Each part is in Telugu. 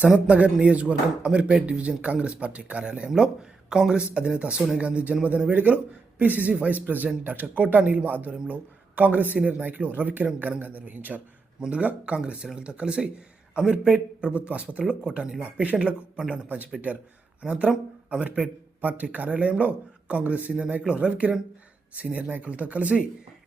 సనత్ నగర్ నియోజకవర్గం అమీర్పేట్ డివిజన్ కాంగ్రెస్ పార్టీ కార్యాలయంలో కాంగ్రెస్ అధినేత సోనియా గాంధీ జన్మదిన వేడుకలు PCC vice president doctor Kota Neelima ఆధ్వర్యంలో కాంగ్రెస్ సీనియర్ నాయకులు రవికిరణ్ ఘనంగా నిర్వహించారు. ముందుగా కాంగ్రెస్ శ్రేణులతో కలిసి అమీర్పేట్ ప్రభుత్వ ఆసుపత్రిలో కోటా నీల్మ పేషెంట్లకు పండ్లను పంచిపెట్టారు. అనంతరం అమీర్పేట్ పార్టీ కార్యాలయంలో కాంగ్రెస్ సీనియర్ నాయకులు రవికిరణ్ సీనియర్ నాయకులతో కలిసి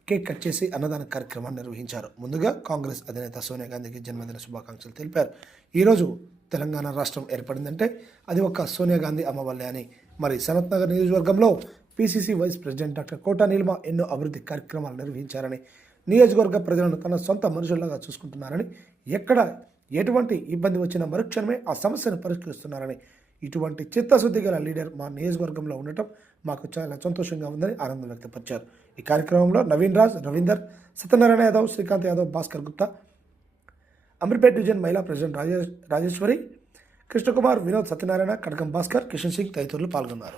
కేక్ కట్ చేసి అన్నదాన కార్యక్రమాన్ని నిర్వహించారు. ముందుగా కాంగ్రెస్ అధినేత సోనియా గాంధీకి జన్మదిన శుభాకాంక్షలు తెలిపారు. ఈరోజు తెలంగాణ రాష్ట్రం ఏర్పడిందంటే అది ఒక సోనియా గాంధీ అమ్మ వల్లే అని, మరి సనత్ నగర్ నియోజకవర్గంలో PCC vice president doctor Kota Neelima ఎన్నో అభివృద్ధి కార్యక్రమాలు నిర్వహించారని, నియోజకవర్గ ప్రజలను తన సొంత మనుషుల్లాగా చూసుకుంటున్నారని, ఎక్కడ ఎటువంటి ఇబ్బంది వచ్చినా మరుక్షణమే ఆ సమస్యను పరిష్కరిస్తున్నారని, ఇటువంటి చిత్తశుద్ధి గల లీడర్ మా నియోజకవర్గంలో ఉండటం మాకు చాలా సంతోషంగా ఉందని ఆనందం వ్యక్తపరిచారు. ఈ కార్యక్రమంలో నవీన్ రాజ్, రవీందర్, సత్యనారాయణ యాదవ్, శ్రీకాంత్ యాదవ్, భాస్కర్ గుప్తా, అమీర్పేట్ డివిజన్ మహిళా ప్రెసిడెంట్ రాజేశ్వరి, కృష్ణకుమార్, వినోద్, సత్యనారాయణ, కడకం భాస్కర్, కిషన్ సింగ్ తదితరులు పాల్గొన్నారు.